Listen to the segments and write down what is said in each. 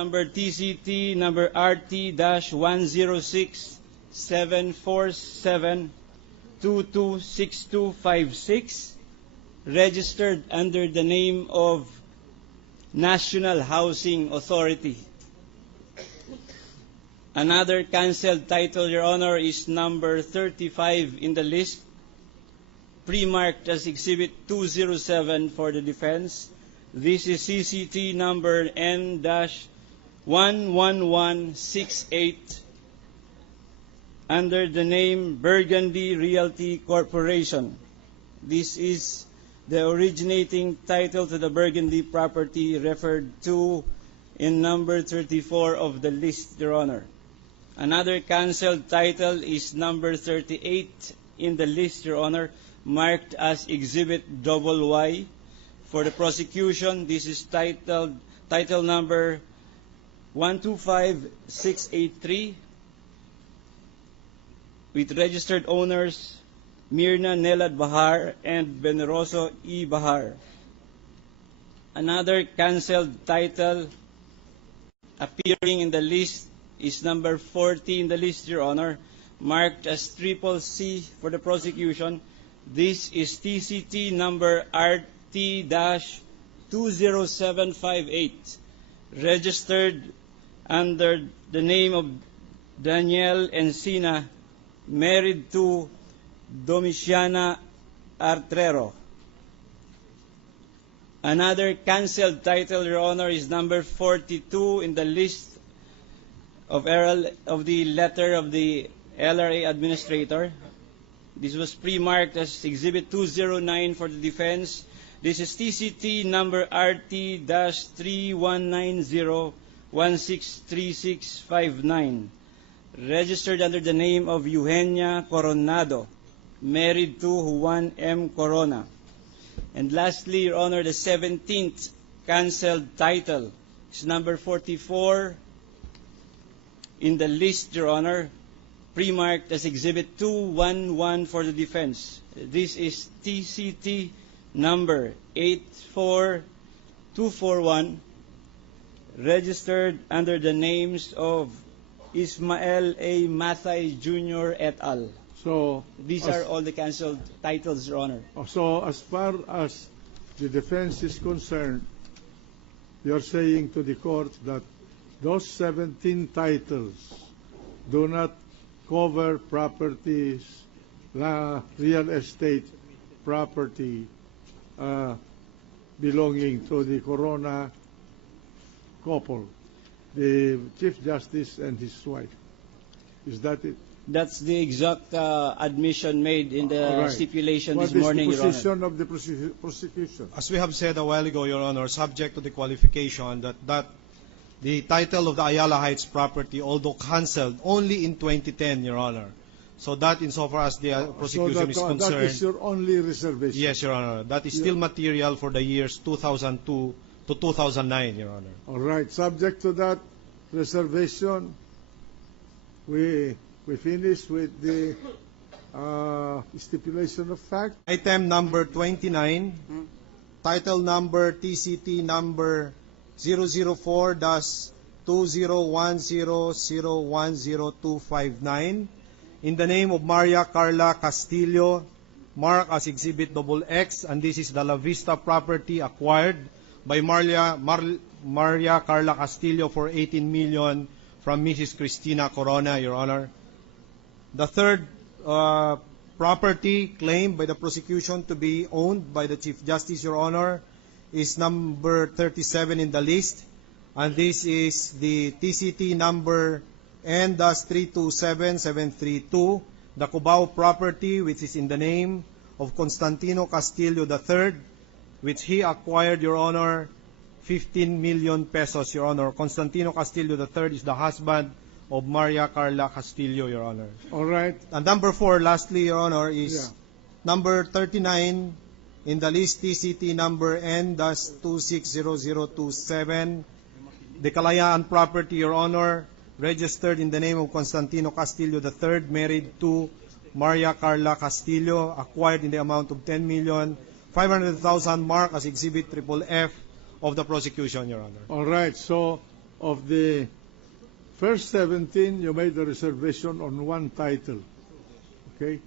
number TCT number RT-106-747-226256, registered under the name of National Housing Authority. Another cancelled title, Your Honor, is number 35 in the list, pre-marked as Exhibit 207 for the defense. This is CCT number N-11168 under the name Burgundy Realty Corporation. This is the originating title to the Burgundy property referred to in number 34 of the list, Your Honor. Another cancelled title is number 38 in the list, Your Honor, marked as Exhibit YY. For the prosecution, this is title number 125683 with registered owners Mirna Nelad Bahar and Beneroso E. Bahar. Another cancelled title appearing in the list is number 40 in the list, Your Honor, marked as CCC for the prosecution. This is TCT number RT-20758, registered under the name of Danielle Encina, married to Domiciana Artrero. Another cancelled title, Your Honor, is number 42 in the list of the letter of the LRA administrator. This was pre-marked as Exhibit 209 for the defense. This is TCT number RT-3190163659, registered under the name of Eugenia Coronado, married to Juan M. Corona. And lastly, Your Honor, the 17th cancelled title is number 44 in the list, Your Honor, pre-marked as Exhibit 211 for the defense. This is TCT number 84241, registered under the names of Ismael A. Mathay Jr. et al. So these are all the cancelled titles, Your Honor. So as far as the defense is concerned, you're saying to the court that those 17 titles do not cover properties, real estate property belonging to the Corona couple, the Chief Justice and his wife. Is that it? That's the exact admission made in the stipulation this morning, Your Honor. What is the position of the prosecution? As we have said a while ago, Your Honor, subject to the qualification that the title of the Ayala Heights property, although cancelled only in 2010, Your Honor. So that insofar as the prosecution is concerned. That is your only reservation? Yes, Your Honor. That is still material for the years 2002 to 2009, Your Honor. All right. Subject to that reservation, we finish with the stipulation of fact. Item number 29, title number TCT number 004-201001029, in the name of Maria Carla Castillo, marked as Exhibit XX, and this is the La Vista property acquired by Maria Carla Castillo for 18 million from Mrs. Cristina Corona, Your Honor. The third property claimed by the prosecution to be owned by the Chief Justice, Your Honor, is number 37 in the list, and this is the TCT number N-327732, the Cubao property, which is in the name of Constantino Castillo III, which he acquired, Your Honor, 15 million pesos, Your Honor. Constantino Castillo III is the husband of Maria Carla Castillo, Your Honor. All right. And number 4, lastly, Your Honor, is number 39 in the list, TCT number N-260027, the Kalayaan property, Your Honor, registered in the name of Constantino Castillo III, married to Maria Carla Castillo, acquired in the amount of 10,500,000, marked as Exhibit FFF of the prosecution, Your Honor. All right. So of the first 17, you made a reservation on one title. Okay?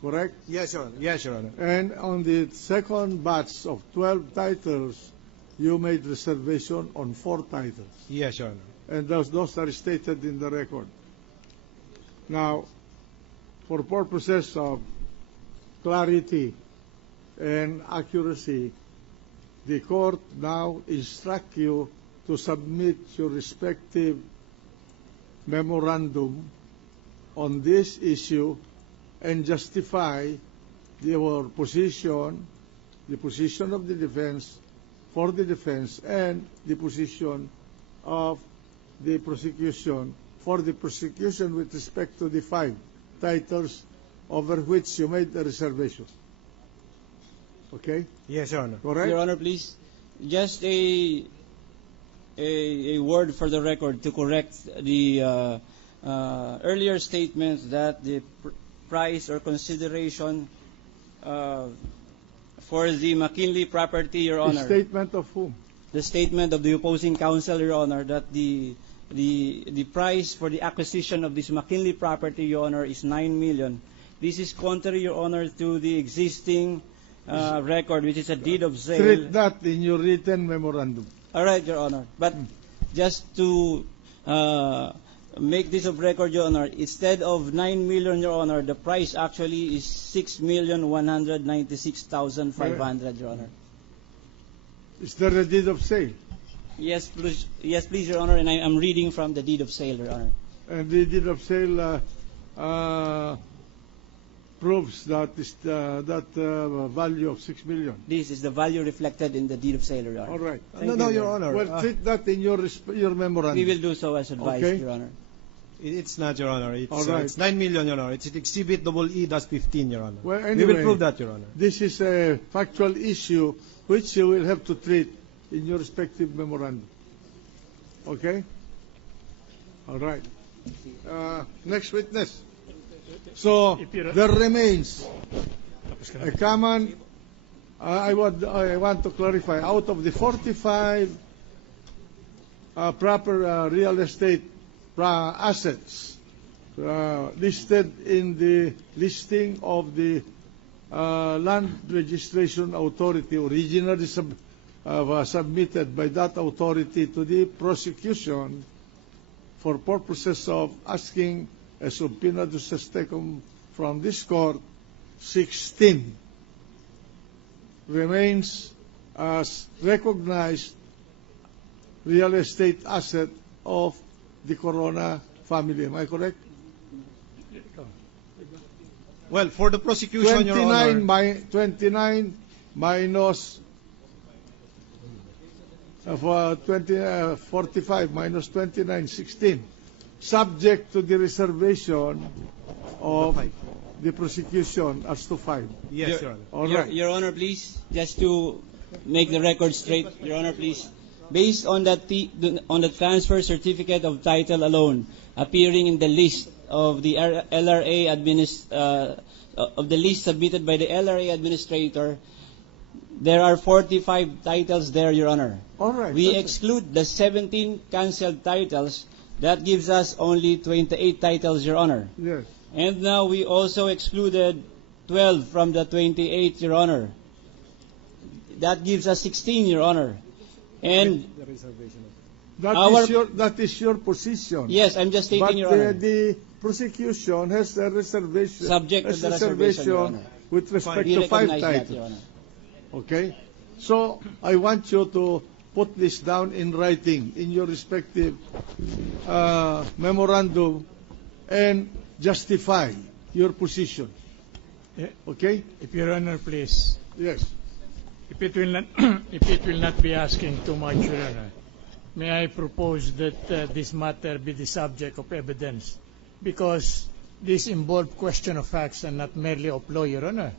Correct? Yes, Your Honor. Yes, Your Honor. And on the second batch of 12 titles, you made reservation on 4 titles. Yes, Your Honor. And those are stated in the record. Now, for purposes of clarity and accuracy, the court now instruct you to submit your respective memorandum on this issue and justify your position, the position of the defense, for the defense, and the position of the prosecution for the prosecution with respect to the 5 titles over which you made the reservation. Okay? Yes, Your Honor. Correct? Your Honor, please, just a word for the record to correct the earlier statement that the price or consideration for the McKinley property, Your The Honor. statement of whom? The statement of the opposing counsel, Your Honor, that the price for the acquisition of this McKinley property, Your Honor, is 9 million. This is contrary, Your Honor, to the existing record, which is a deed of sale. Treat that in your written memorandum. All right, Your Honor. But just to make this of record, Your Honor, instead of 9 million, Your Honor, the price actually is 6,196,500, Your Honor. Is there a deed of sale? Yes, please, Your Honor, and I'm reading from the deed of sale, Your Honor. And the deed of sale proves that is that value of 6 million. This is the value reflected in the deed of sale, Your Honor. All right. Thank No, you, Your Honor. Well, treat that in your memorandum. We will do so as advised, Okay. Your Honor. It's not, Your Honor. It's, All right. it's 9 million, Your Honor. It's Exhibit EE-15, Your Honor. Well, We anyway, will prove that, Your Honor. this is a factual issue which you will have to treat in your respective memorandum. Okay? All right. Next witness. So there remains a common. I want to clarify. Out of the 45 proper real estate assets listed in the listing of the Land Registration Authority, originally submitted by that authority to the prosecution for purposes of asking a subpoena to tecum from this court, 16 remains as recognized real estate asset of the Corona family. Am I correct? Well, for the prosecution, Your Honor. 29 minus 45 minus 29, 16. Subject to the reservation of the prosecution as to 5. Yes, Your Honor. All Your, right. Your Honor, please, just to make the record straight, Your Honor, please. Based on the transfer certificate of title alone, appearing in the list of the LRA of the list submitted by the LRA administrator, there are 45 titles there, Your Honor. All right. We exclude the 17 cancelled titles. That gives us only 28 titles, Your Honor. Yes. And now we also excluded 12 from the 28, Your Honor. That gives us 16, Your Honor. And That is your position. yes, I'm just stating, But Your Honor. the prosecution has a reservation. Subject to the reservation, Your Honor. with respect We to 5 recognize that, titles. Your Honor. Okay? So, I want you to put this down in writing in your respective memorandum and justify your position. Okay? If Your Honor, please. Yes. If it will not, if it will not be asking too much, Your Honor, may I propose that this matter be the subject of evidence, because this involves question of facts and not merely of law, Your Honor.